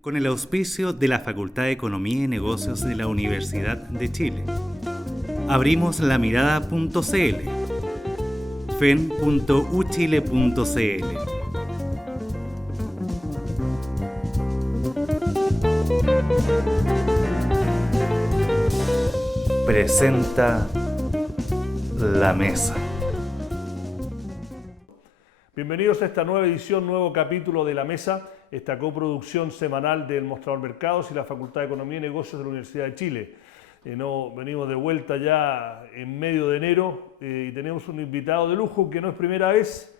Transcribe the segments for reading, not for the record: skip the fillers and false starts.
con el auspicio de la Facultad de Economía y Negocios de la Universidad de Chile. Abrimos la mirada.cl, fen.uchile.cl. Presenta La Mesa. Bienvenidos a esta nueva edición, nuevo capítulo de La Mesa, esta coproducción semanal del Mostrador Mercados y la Facultad de Economía y Negocios de la Universidad de Chile. Venimos de vuelta ya en medio de enero y tenemos un invitado de lujo que no es primera vez.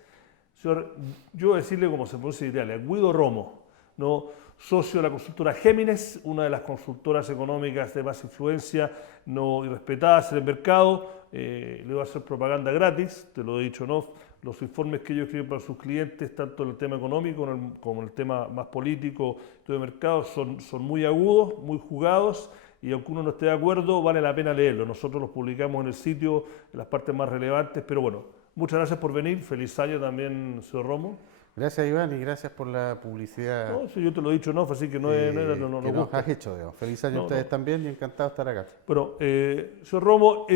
Señor, yo voy a decirle como se pronuncia en Italia, Guido Romo, socio de la consultora Géminis, una de las consultoras económicas de más influencia y respetadas en el mercado. Le voy a hacer propaganda gratis, te lo he dicho, ¿no? Los informes que yo escribo para sus clientes, tanto en el tema económico como en el tema más político de mercado, son muy agudos, muy jugados, y aunque uno no esté de acuerdo, vale la pena leerlo. Nosotros los publicamos en el sitio, en las partes más relevantes, pero bueno, muchas gracias por venir. Feliz año también, señor Romo. Gracias, Iván, y gracias por la publicidad. No, si yo te lo he dicho, no, así que no que nos has hecho, digamos. Feliz año a ustedes también y encantado de estar acá. Bueno, señor Romo,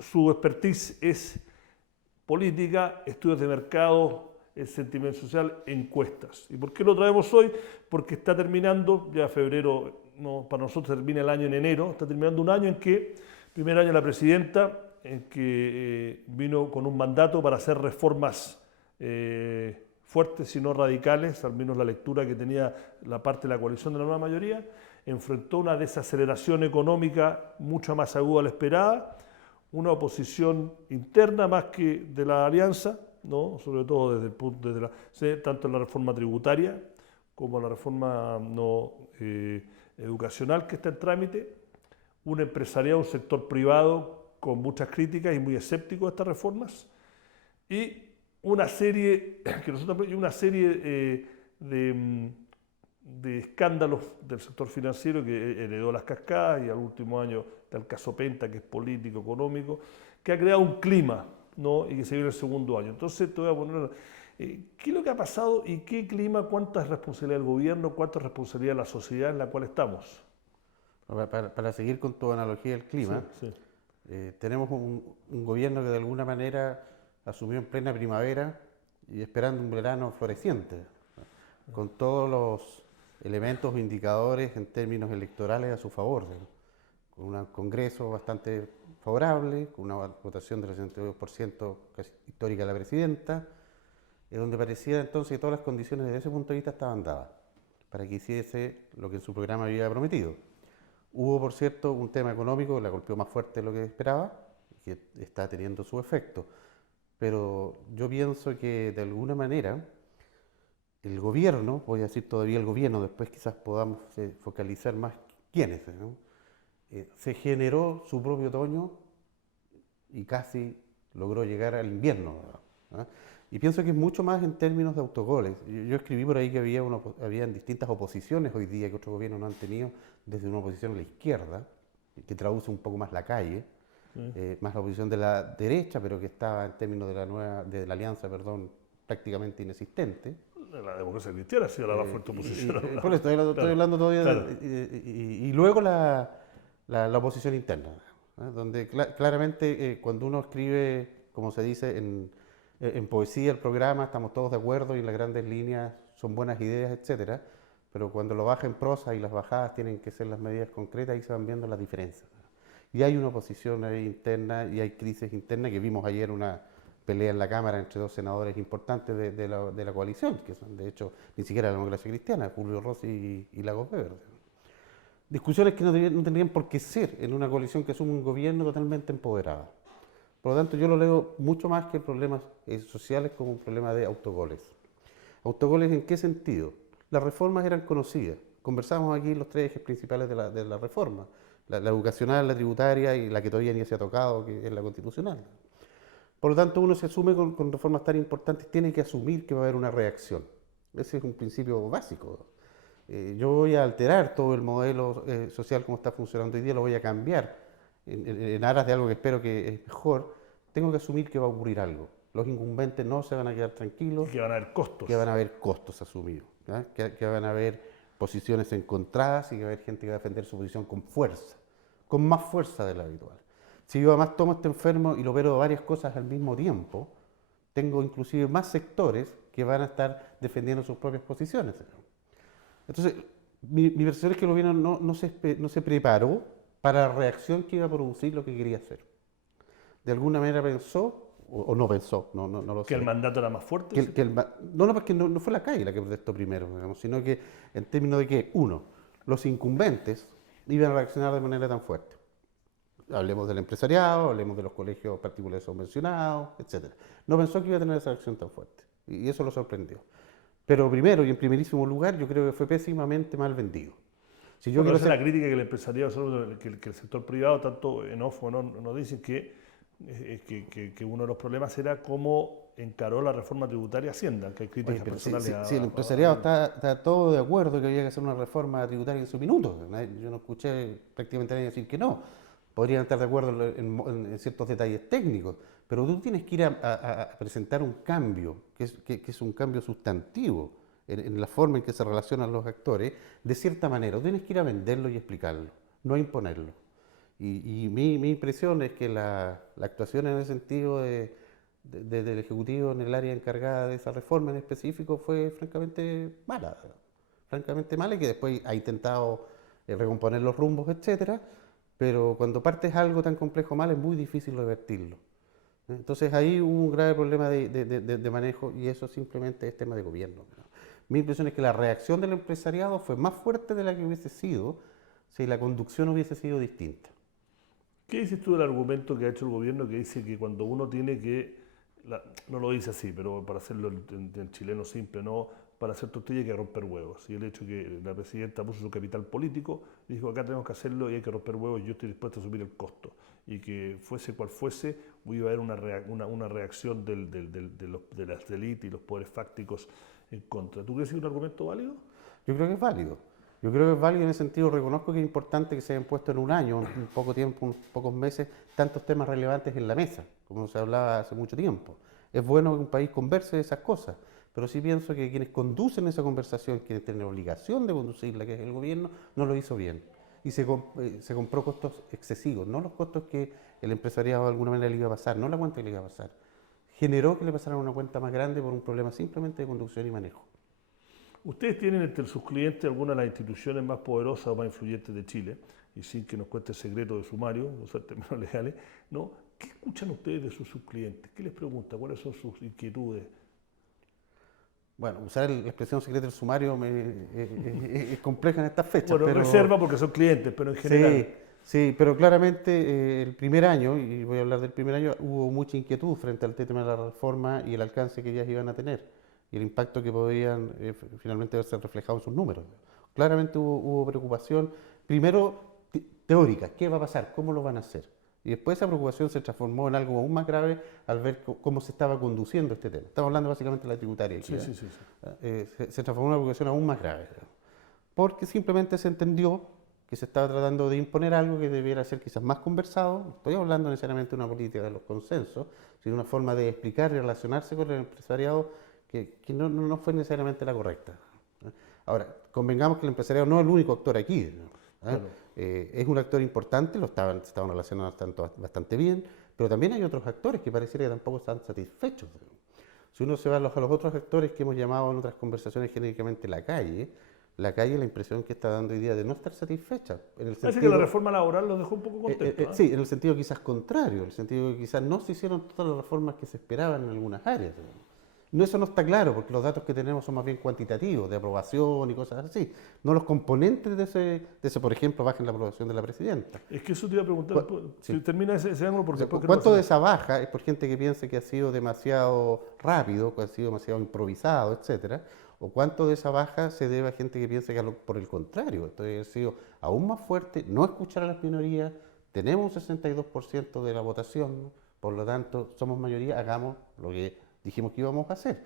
su expertise es política, estudios de mercado, el sentimiento social, encuestas. ¿Y por qué lo traemos hoy? Porque está terminando, ya febrero, para nosotros termina el año en enero, está terminando un año en que, primer año de la presidenta, en que vino con un mandato para hacer reformas fuertes y no radicales, al menos la lectura que tenía la parte de la coalición de la nueva mayoría, enfrentó una desaceleración económica mucho más aguda a la esperada, una oposición interna más que de la alianza, ¿no? Sobre todo desde el punto tanto en la reforma tributaria como la reforma educacional que está en trámite, un empresariado, un sector privado con muchas críticas y muy escéptico de estas reformas, y una serie de escándalos del sector financiero que heredó las cascadas y al último año del caso Penta, que es político, económico, que ha creado un clima, ¿no? Y que se viene el segundo año. Entonces te voy a poner, ¿qué es lo que ha pasado y qué clima, cuánta es responsabilidad del gobierno, cuánta es responsabilidad de la sociedad en la cual estamos? Para seguir con tu analogía del clima, Sí. tenemos un gobierno que de alguna manera asumió en plena primavera y esperando un verano floreciente, con todos los elementos o indicadores en términos electorales a su favor, con un Congreso bastante favorable, con una votación del 62% casi histórica de la presidenta, donde parecía entonces que todas las condiciones desde ese punto de vista estaban dadas para que hiciese lo que en su programa había prometido. Hubo, por cierto, un tema económico que la golpeó más fuerte de lo que esperaba, que está teniendo su efecto, pero yo pienso que de alguna manera el gobierno, voy a decir todavía el gobierno, después quizás podamos focalizar más quiénes, ¿no? Se generó su propio otoño y casi logró llegar al invierno, ¿no? Y pienso que es mucho más en términos de autogoles. Yo escribí por ahí que habían distintas oposiciones hoy día que otros gobiernos no han tenido, desde una oposición a la izquierda, que traduce un poco más la calle, más la oposición de la derecha, pero que estaba en términos de la alianza, prácticamente inexistente. La democracia cristiana ha sido la más fuerte oposición. Por eso estoy hablando todavía claro. Y luego la oposición interna, donde claramente cuando uno escribe, como se dice en poesía, el programa, estamos todos de acuerdo y las grandes líneas son buenas ideas, etcétera, pero cuando lo baja en prosa y las bajadas tienen que ser las medidas concretas, ahí se van viendo las diferencias. Y hay una oposición ahí interna y hay crisis internas, que vimos ayer una pelea en la Cámara entre dos senadores importantes de la coalición, que son de hecho ni siquiera la democracia cristiana, Julio Rossi y Lagos Weber. Discusiones que no tendrían por qué ser en una coalición que asume un gobierno totalmente empoderado. Por lo tanto, yo lo leo mucho más que problemas sociales como un problema de autogoles. ¿Autogoles en qué sentido? Las reformas eran conocidas. Conversamos aquí los tres ejes principales de la reforma. La educacional, la tributaria y la que todavía ni se ha tocado, que es la constitucional. Por lo tanto, uno se asume con reformas tan importantes, tiene que asumir que va a haber una reacción. Ese es un principio básico. Yo voy a alterar todo el modelo social como está funcionando hoy día, lo voy a cambiar en aras de algo que espero que es mejor. Tengo que asumir que va a ocurrir algo. Los incumbentes no se van a quedar tranquilos. Que van a haber costos. Que van a haber costos asumidos, ¿ya? Que van a haber posiciones encontradas y que va a haber gente que va a defender su posición con fuerza, con más fuerza de la habitual. Si yo además tomo este enfermo y lo opero de varias cosas al mismo tiempo, tengo inclusive más sectores que van a estar defendiendo sus propias posiciones. Entonces, mi percepción es que el gobierno no se preparó para la reacción que iba a producir lo que quería hacer. De alguna manera pensó, o no pensó, no lo sé. ¿Que el mandato era más fuerte? Porque no fue la calle la que protestó primero, digamos, sino que en términos de que, uno, los incumbentes iban a reaccionar de manera tan fuerte. Hablemos del empresariado, hablemos de los colegios particulares subvencionados, etc. No pensó que iba a tener esa reacción tan fuerte, y eso lo sorprendió. Pero primero y en primerísimo lugar, yo creo que fue pésimamente mal vendido. Si yo esa es la crítica que el empresariado, que el sector privado, tanto en off o no, nos dicen que uno de los problemas era cómo encaró la reforma tributaria Hacienda, que hay críticas personales. Sí, el empresariado está todo de acuerdo que había que hacer una reforma tributaria en su minuto. Yo no escuché prácticamente a nadie decir que no. Podrían estar de acuerdo en ciertos detalles técnicos, pero tú tienes que ir a presentar un cambio, que es un cambio sustantivo en la forma en que se relacionan los actores, de cierta manera. Tú tienes que ir a venderlo y explicarlo, no a imponerlo. Y mi impresión es que la actuación en ese sentido del Ejecutivo en el área encargada de esa reforma en específico fue francamente mala y que después ha intentado recomponer los rumbos, etcétera. Pero cuando partes algo tan complejo mal es muy difícil revertirlo. Entonces ahí hubo un grave problema de manejo y eso simplemente es tema de gobierno. Mi impresión es que la reacción del empresariado fue más fuerte de la que hubiese sido si la conducción hubiese sido distinta. ¿Qué dices tú del argumento que ha hecho el gobierno que dice que cuando uno tiene que, no lo dice así, pero para hacerlo en chileno simple, no, para hacer tortilla hay que romper huevos? Y el hecho que la presidenta puso su capital político, dijo acá tenemos que hacerlo y hay que romper huevos y yo estoy dispuesto a asumir el costo. Y que fuese cual fuese, iba a haber una reacción de las élites y los poderes fácticos en contra. ¿Tú crees que es un argumento válido? Yo creo que es válido. Yo creo que es válido en ese sentido. Reconozco que es importante que se hayan puesto en un año, un poco tiempo, unos pocos meses, tantos temas relevantes en la mesa, como se hablaba hace mucho tiempo. Es bueno que un país converse de esas cosas, pero sí pienso que quienes conducen esa conversación, quienes tienen la obligación de conducirla, que es el gobierno, no lo hizo bien. Y se compró costos excesivos, no los costos que el empresariado de alguna manera le iba a pasar, no la cuenta que le iba a pasar. Generó que le pasaran una cuenta más grande por un problema simplemente de conducción y manejo. Ustedes tienen entre sus clientes algunas de las instituciones más poderosas o más influyentes de Chile, y sin que nos cuente el secreto de sumario, usar términos legales, ¿no? ¿Qué escuchan ustedes de sus clientes? ¿Qué les pregunta? ¿Cuáles son sus inquietudes? Bueno, usar la expresión secreta del sumario es compleja en estas fechas. Bueno, pero reserva porque son clientes, pero en general. Sí, pero claramente el primer año, y voy a hablar del primer año, hubo mucha inquietud frente al tema de la reforma y el alcance que ellas iban a tener y el impacto que podían finalmente verse reflejado en sus números. Claramente hubo preocupación, primero teórica, ¿qué va a pasar? ¿Cómo lo van a hacer? Y después esa preocupación se transformó en algo aún más grave al ver cómo se estaba conduciendo este tema. Estamos hablando básicamente de la tributaria. Aquí, sí. Se transformó en una preocupación aún más grave, porque simplemente se entendió que se estaba tratando de imponer algo que debiera ser quizás más conversado. No estoy hablando necesariamente de una política de los consensos, sino una forma de explicar y relacionarse con el empresariado que no fue necesariamente la correcta. Ahora, convengamos que el empresariado no es el único actor aquí. Claro. Es un actor importante, se estaban relacionando bastante bien, pero también hay otros actores que pareciera que tampoco están satisfechos. Si uno se va a los otros actores que hemos llamado en otras conversaciones genéricamente la calle, la impresión que está dando hoy día de no estar satisfecha. Parece que la reforma laboral los dejó un poco contentos. Sí, en el sentido quizás contrario, en el sentido que quizás no se hicieron todas las reformas que se esperaban en algunas áreas. No, eso no está claro, porque los datos que tenemos son más bien cuantitativos, de aprobación y cosas así. No los componentes de ese por ejemplo, baja en la aprobación de la presidenta. Es que eso te iba a preguntar, si termina ese ángulo, porque ¿cuánto de esa baja es por gente que piensa que ha sido demasiado rápido, que ha sido demasiado improvisado, etcétera? ¿O cuánto de esa baja se debe a gente que piensa que por el contrario, esto ha sido aún más fuerte, no escuchar a las minorías, tenemos un 62% de la votación, por lo tanto somos mayoría, hagamos lo que dijimos que íbamos a hacer?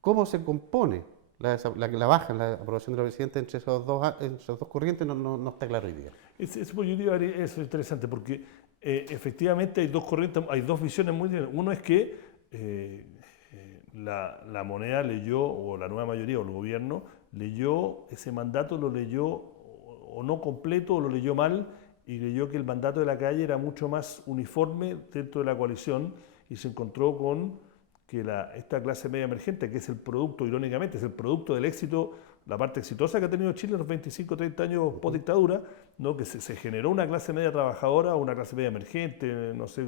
¿Cómo se compone la baja en la aprobación de la presidenta entre esas dos corrientes? No está claro hoy día. Eso es interesante porque efectivamente hay dos corrientes, hay dos visiones muy diferentes. Uno es que la moneda leyó, o la nueva mayoría, o el gobierno, leyó ese mandato, lo leyó o no completo, o lo leyó mal, y creyó que el mandato de la calle era mucho más uniforme dentro de la coalición, y se encontró con que esta clase media emergente, que es el producto, irónicamente, es el producto del éxito, la parte exitosa que ha tenido Chile en los 25 o 30 años post-dictadura, ¿no? Que se generó una clase media trabajadora, una clase media emergente, no sé,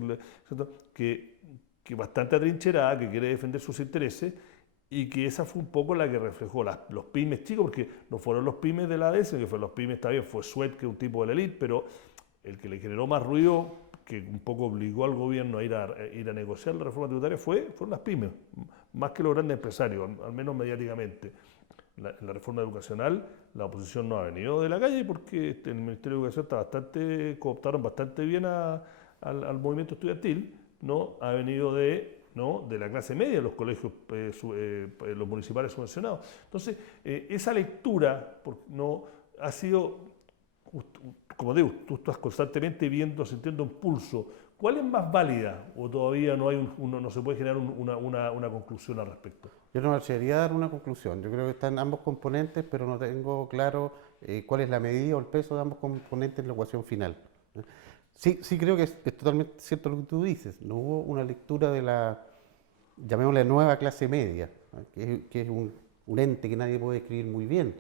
que bastante atrincherada, que quiere defender sus intereses, y que esa fue un poco la que reflejó los pymes chicos, porque no fueron los pymes de la ADS, que fueron los pymes, está bien, fue Suet, que es un tipo de la elite, pero el que le generó más ruido, que un poco obligó al gobierno a ir a negociar la reforma tributaria, fueron las pymes, más que los grandes empresarios, al menos mediáticamente. En la reforma educacional, la oposición no ha venido de la calle porque el Ministerio de Educación cooptaron bastante bien al movimiento estudiantil, ¿no? Ha venido de la clase media, los colegios los municipales subvencionados. Entonces, esa lectura no ha sido, como digo, tú estás constantemente viendo, sintiendo un pulso. ¿Cuál es más válida o todavía no se puede generar una conclusión al respecto? Yo no me atrevería a dar una conclusión. Yo creo que están ambos componentes, pero no tengo claro cuál es la medida o el peso de ambos componentes en la ecuación final. Sí creo que es totalmente cierto lo que tú dices. No hubo una lectura de llamémosle nueva clase media, que es un ente que nadie puede describir muy bien.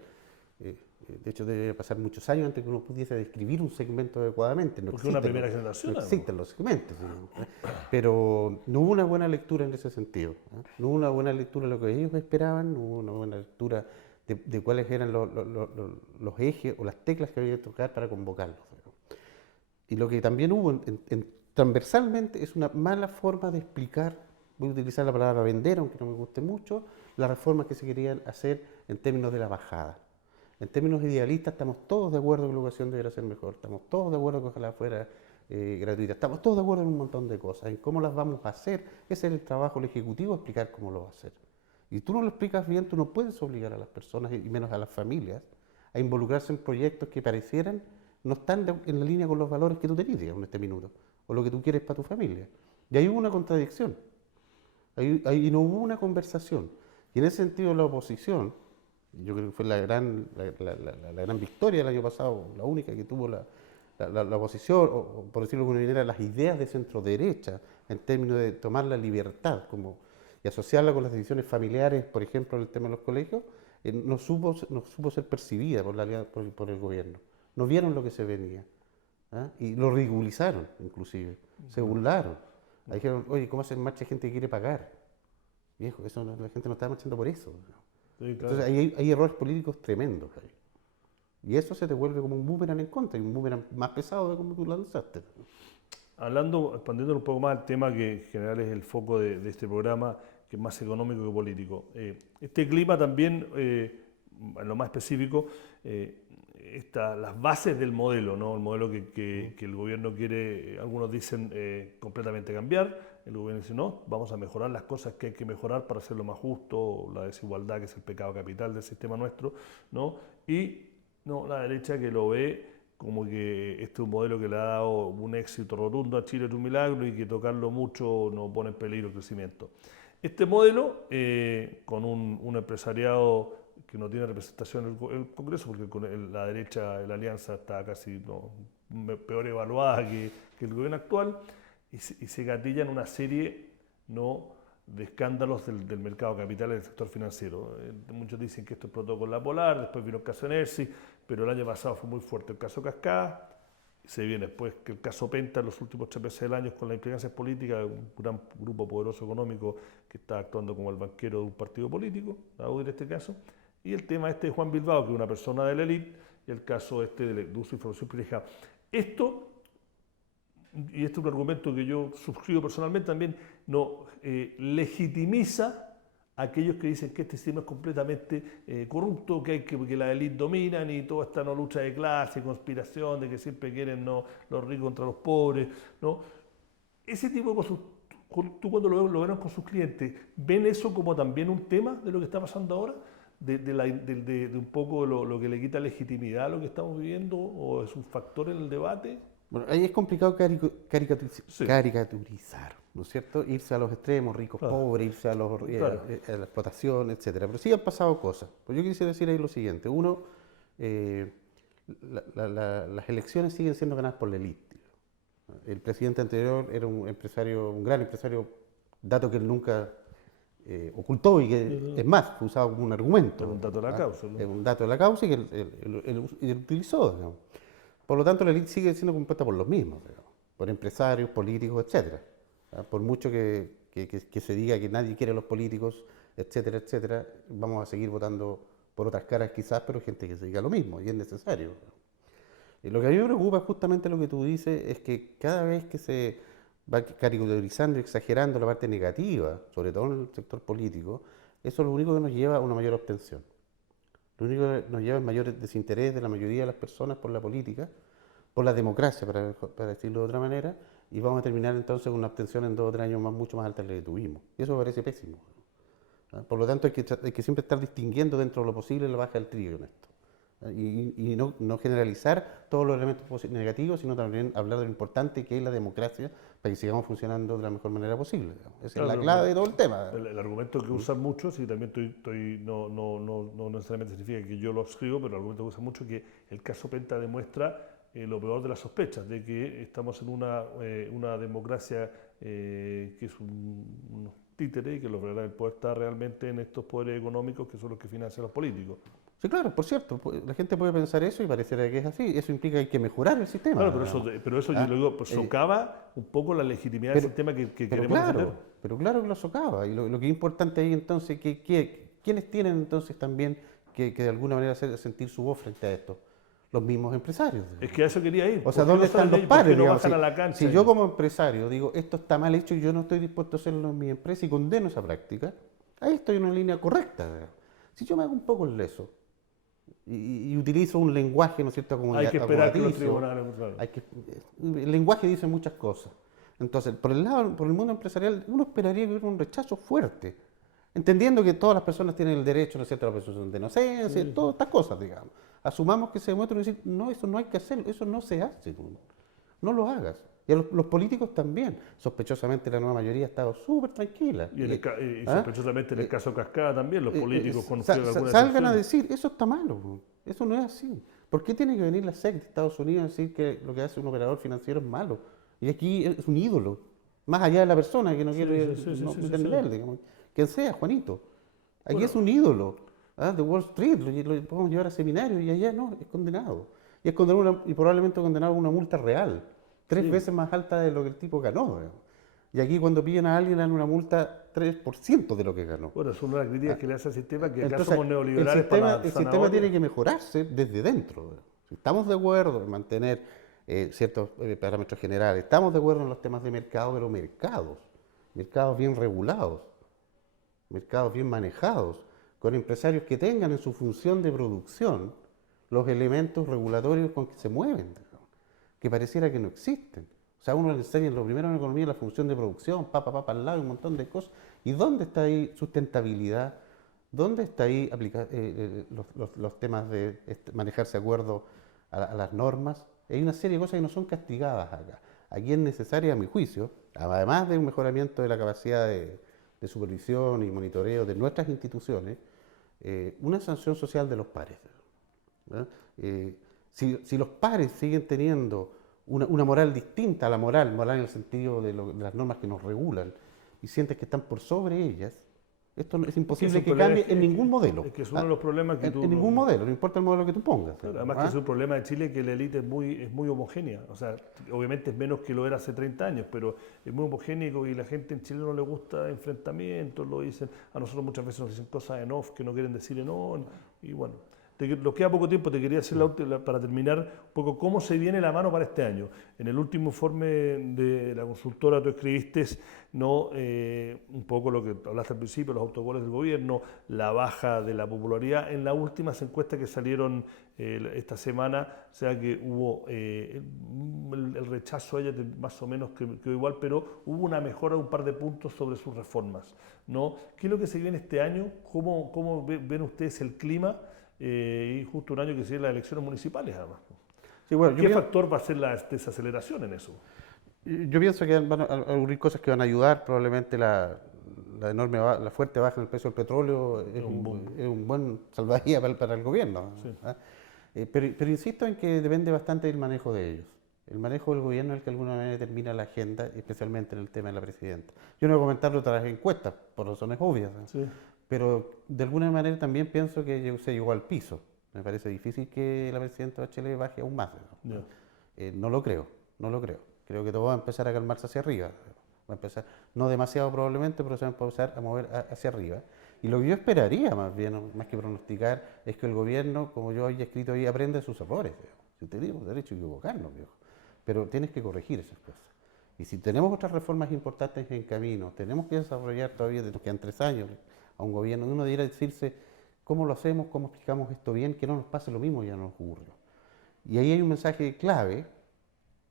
De hecho, debe pasar muchos años antes que uno pudiese describir un segmento adecuadamente. Porque una primera generación. No existen los segmentos. Pero no hubo una buena lectura en ese sentido. No hubo una buena lectura de lo que ellos esperaban, no hubo una buena lectura de cuáles eran los ejes o las teclas que había que tocar para convocarlos. Y lo que también hubo transversalmente es una mala forma de explicar, voy a utilizar la palabra vender, aunque no me guste mucho, las reformas que se querían hacer en términos de la bajada. En términos idealistas estamos todos de acuerdo que la educación debería ser mejor, estamos todos de acuerdo que ojalá fuera gratuita, estamos todos de acuerdo en un montón de cosas, en cómo las vamos a hacer. Ese es el trabajo del Ejecutivo, explicar cómo lo va a hacer. Y tú no lo explicas bien, tú no puedes obligar a las personas, y menos a las familias, a involucrarse en proyectos que parecieran no están en la línea con los valores que tú tenías, digamos, en este minuto, o lo que tú quieres para tu familia. Y ahí hubo una contradicción, ahí no hubo una conversación. Y en ese sentido la oposición, yo creo que fue la gran victoria del año pasado, la única que tuvo la oposición, o por decirlo de alguna manera, las ideas de centro derecha, en términos de tomar la libertad y asociarla con las decisiones familiares, por ejemplo, en el tema de los colegios, no supo ser percibida por el gobierno. No vieron lo que se venía, y lo ridiculizaron, inclusive, se burlaron. Ahí dijeron, oye, ¿cómo hacen marcha gente que quiere pagar? Viejo, la gente no está marchando por eso. Sí, claro. Entonces hay errores políticos tremendos ahí. Y eso se te vuelve como un boomerang en contra, y un boomerang más pesado de como tú lo lanzaste. Expandiendo un poco más el tema que en general es el foco de este programa, que es más económico que político. Este clima también, en lo más específico, las bases del modelo, ¿no? El modelo que el gobierno quiere, algunos dicen completamente cambiar, el gobierno dice no, vamos a mejorar las cosas que hay que mejorar para hacerlo más justo, la desigualdad, que es el pecado capital del sistema nuestro, ¿no? Y no, la derecha que lo ve como que este es un modelo que le ha dado un éxito rotundo a Chile, es un milagro, y que tocarlo mucho no pone en peligro el crecimiento. Este modelo, con un empresariado que no tiene representación en el Congreso, porque con la derecha, la alianza está casi peor evaluada que el gobierno actual, y se gatillan una serie de escándalos del mercado de capitales del sector financiero. Muchos dicen que esto explotó con la Polar, después vino el caso Enersi, pero el año pasado fue muy fuerte el caso Cascada, se viene después que el caso Penta en los últimos 3 meses del año con las implicancias políticas de un gran grupo poderoso económico que está actuando como el banquero de un partido político, la UDI en este caso, y el tema de Juan Bilbao, que es una persona de la élite, y el caso de uso de información privilegiada. Esto, y este es un argumento que yo suscribo personalmente también, legitimiza a aquellos que dicen que este sistema es completamente corrupto, que la élite dominan y toda esta lucha de clase, conspiración, de que siempre quieren los ricos contra los pobres, ¿no? Ese tipo de cosas, tú cuando lo ven con sus clientes, ¿ven eso como también un tema de lo que está pasando ahora? De un poco lo que le quita legitimidad a lo que estamos viviendo, o es un factor en el debate? Bueno, ahí es complicado caricaturizar. ¿no es cierto? Irse a los extremos, ricos, Claro. pobres, irse a, Claro. a la explotación, etcétera. Pero sí han pasado cosas. Pues yo quisiera decir ahí lo siguiente. Uno, eh, las elecciones siguen siendo ganadas por la élite. El presidente anterior era un empresario, un gran empresario, dato que él nunca ocultó y que, es más, fue usado como un argumento. Es un dato de la causa, ¿no? Es un dato de la causa y que él utilizó, digamos. Por lo tanto, la élite sigue siendo compuesta por los mismos, digamos, por empresarios, políticos, etcétera. Por mucho que se diga que nadie quiere a los políticos, etcétera, etcétera, vamos a seguir votando por otras caras quizás, pero gente que se diga lo mismo, y es necesario. Y lo que a mí me preocupa justamente lo que tú dices, es que cada vez que se va caricaturizando y exagerando la parte negativa, sobre todo en el sector político, eso es lo único que nos lleva a una mayor abstención. Lo único que nos lleva es mayor desinterés de la mayoría de las personas por la política, por la democracia, para decirlo de otra manera, y vamos a terminar entonces con una abstención en 2 o 3 años mucho más alta de la que tuvimos. Y eso me parece pésimo. Por lo tanto, hay que siempre estar distinguiendo dentro de lo posible la baja del trigo en esto. Y no generalizar todos los elementos negativos, sino también hablar de lo importante que es la democracia para que sigamos funcionando de la mejor manera posible. Esa Claro, es la clave de todo el tema. El argumento que usan muchos, y también no necesariamente significa que yo lo escribo, pero el argumento que usan mucho es que el caso Penta demuestra lo peor de las sospechas, de que estamos en una democracia que es un títere y que el poder está realmente en estos poderes económicos que son los que financian a los políticos. Sí, claro, por cierto, la gente puede pensar eso y pareciera que es así. Eso implica que hay que mejorar el sistema. Claro, pero eso yo lo digo, pues socava un poco la legitimidad del sistema que queremos defender. Pero claro que lo socava. Y lo que es importante ahí entonces, ¿quiénes tienen entonces también que de alguna manera hacer sentir su voz frente a esto? Los mismos empresarios. Es que a eso quería ir. O sea, ¿dónde están los pares? No bajan a la cancha. Si yo como empresario digo, esto está mal hecho y yo no estoy dispuesto a hacerlo en mi empresa y condeno esa práctica, ahí estoy en una línea correcta. Si yo me hago un poco el leso y utilizo un lenguaje, ¿no es cierto?, como hay que esperar que los acomodaticio, tribunales... Claro. el lenguaje dice muchas cosas. Entonces, por el mundo empresarial, uno esperaría que hubiera un rechazo fuerte, entendiendo que todas las personas tienen el derecho, ¿no es cierto?, a la presunción de inocencia, todas estas cosas, digamos. Asumamos que se demuestra y decir, no, eso no hay que hacerlo, eso no se hace, no lo hagas. Y a los políticos también. Sospechosamente la nueva mayoría ha estado súper tranquila. Y sospechosamente en el caso Cascada también, los políticos conocieron alguna salgan a excepción. decir, eso está malo, eso no es así. ¿Por qué tiene que venir la SEC de Estados Unidos a decir que lo que hace un operador financiero es malo? Y aquí es un ídolo, más allá de la persona que no quiere entender, digamos. Quien sea, Juanito. Aquí es un ídolo. De Wall Street, lo podemos llevar a seminarios y allá no, es condenado. Y es condenado y probablemente condenado a una multa real, 3 veces más alta de lo que el tipo ganó. Y aquí cuando pillan a alguien dan una multa 3% de lo que ganó. Bueno, es una de las críticas que le hace al sistema, que acá Entonces, somos neoliberales el sistema tiene que mejorarse desde dentro. Si estamos de acuerdo en mantener ciertos parámetros generales, estamos de acuerdo en los temas de mercado, pero mercados bien regulados, mercados bien manejados, con empresarios que tengan en su función de producción los elementos regulatorios con que se mueven, que pareciera que no existen. O sea, uno le enseña lo primero en economía la función de producción, al lado, un montón de cosas. ¿Y dónde está ahí sustentabilidad? ¿Dónde está ahí los temas de manejarse de acuerdo a las normas? Hay una serie de cosas que no son castigadas acá. Aquí es necesaria, a mi juicio, además de un mejoramiento de la capacidad de supervisión y monitoreo de nuestras instituciones, una sanción social de los pares. Si los pares siguen teniendo una moral distinta a la moral en el sentido de las normas que nos regulan, y sientes que están por sobre ellas, esto es imposible que cambie en ningún modelo. Es que es uno de los problemas que en ningún modelo, no importa el modelo que tú pongas. Claro, además que es un problema de Chile que la élite es muy homogénea. O sea, obviamente es menos que lo era hace 30 años, pero es muy homogéneo y la gente en Chile no le gusta enfrentamientos, lo dicen. A nosotros muchas veces nos dicen cosas en off que no quieren decir en on. Y bueno, nos queda poco tiempo, te quería hacer para terminar un poco cómo se viene la mano para este año. En el último informe de la consultora tú escribiste un poco lo que hablaste al principio, los autogoles del gobierno, la baja de la popularidad. En las últimas encuestas que salieron esta semana, o sea que hubo el rechazo a ella más o menos quedó igual, pero hubo una mejora de un par de puntos sobre sus reformas, ¿no? ¿Qué es lo que se viene este año? ¿Cómo ven ustedes el clima? Y justo un año que siguen las elecciones municipales, además. Sí, bueno, ¿Qué factor va a ser la desaceleración en eso? Yo pienso que van a ocurrir cosas que van a ayudar, probablemente la fuerte baja en el precio del petróleo es un buen salvavidas para el gobierno. Sí. ¿Ah? Pero insisto en que depende bastante del manejo de ellos. El manejo del gobierno es el que de alguna manera determina la agenda, especialmente en el tema de la presidenta. Yo no voy a comentar otras encuestas, por razones obvias, ¿no? Sí. Pero de alguna manera también pienso que se llegó al piso. Me parece difícil que la presidenta Bachelet baje aún más, ¿no? No lo creo. Creo que todo va a empezar a calmarse hacia arriba. Va a empezar, no demasiado probablemente, pero se va a empezar a mover hacia arriba. Y lo que yo esperaría, más bien, más que pronosticar, es que el gobierno, como yo había escrito ahí, aprenda de sus errores. Viejo. Si tenemos derecho a equivocarnos, viejo. Pero tienes que corregir esas cosas. Y si tenemos otras reformas importantes en camino, tenemos que desarrollar todavía, nos quedan 3 años a un gobierno, uno debiera decirse cómo lo hacemos, cómo explicamos esto bien, que no nos pase lo mismo que ya nos ocurrió. Y ahí hay un mensaje clave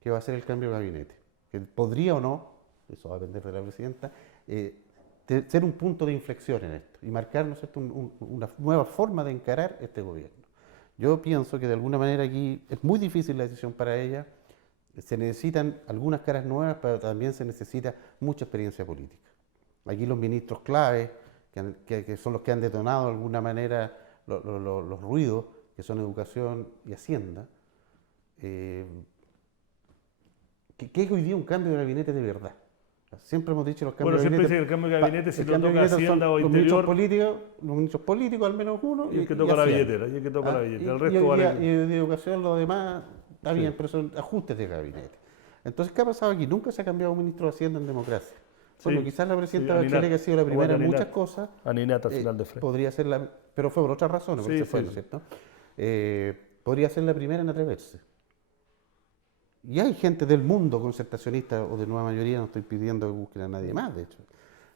que va a ser el cambio de gabinete, que podría o no, eso va a depender de la presidenta, ser un punto de inflexión en esto y marcar, ¿no es cierto?, una nueva forma de encarar este gobierno. Yo pienso que de alguna manera aquí es muy difícil la decisión para ella, se necesitan algunas caras nuevas, pero también se necesita mucha experiencia política. Aquí los ministros clave, que son los que han detonado de alguna manera los ruidos, que son educación y hacienda, ¿qué es hoy día un cambio de gabinete de verdad? Siempre hemos dicho los cambios de gabinete. Bueno, siempre dice que el cambio de gabinete, si lo toca Hacienda o Interior. Los ministros políticos, al menos uno. Y el que toca la billetera, y el que toca la billetera. El resto vale. Y de educación, lo demás, está bien, pero son ajustes de gabinete. Entonces, ¿qué ha pasado aquí? Nunca se ha cambiado un ministro de Hacienda en democracia. Bueno, quizás la presidenta Bachelet, que ha sido la primera en muchas cosas, Aninat al final de Frey. podría ser la, pero fue por otras razones, porque se fue, ¿no es cierto? Podría ser la primera en atreverse. Y hay gente del mundo concertacionista o de nueva mayoría, no estoy pidiendo que busquen a nadie más, de hecho,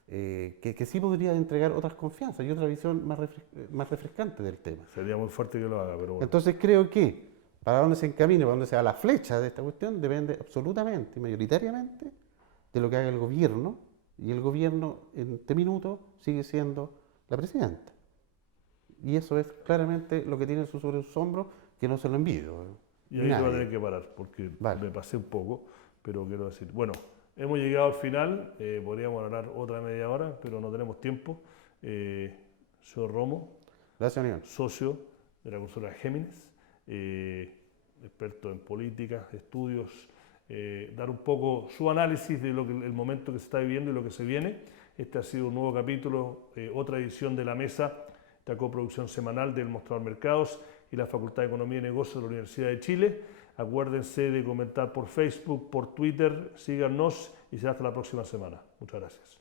que sí podría entregar otras confianzas y otra visión más refrescante del tema. Sería muy fuerte que lo haga, pero bueno. Entonces creo que para dónde se encamine, para dónde se va la flecha de esta cuestión, depende absolutamente y mayoritariamente de lo que haga el gobierno, y el gobierno en este minuto sigue siendo la presidenta. Y eso es claramente lo que tiene sobre sus hombros, que no se lo envidio. Y ahí te va a tener que parar, porque me pasé un poco, pero quiero decir, bueno, hemos llegado al final, podríamos hablar otra media hora, pero no tenemos tiempo. Señor Romo, gracias, Aníbal. Socio de la consultora Géminis, experto en política, estudios, dar un poco su análisis de el momento que se está viviendo y lo que se viene. Este ha sido un nuevo capítulo, otra edición de La Mesa, esta coproducción semanal del Mostrador Mercados y la Facultad de Economía y Negocios de la Universidad de Chile. Acuérdense de comentar por Facebook, por Twitter, síganos y será hasta la próxima semana. Muchas gracias.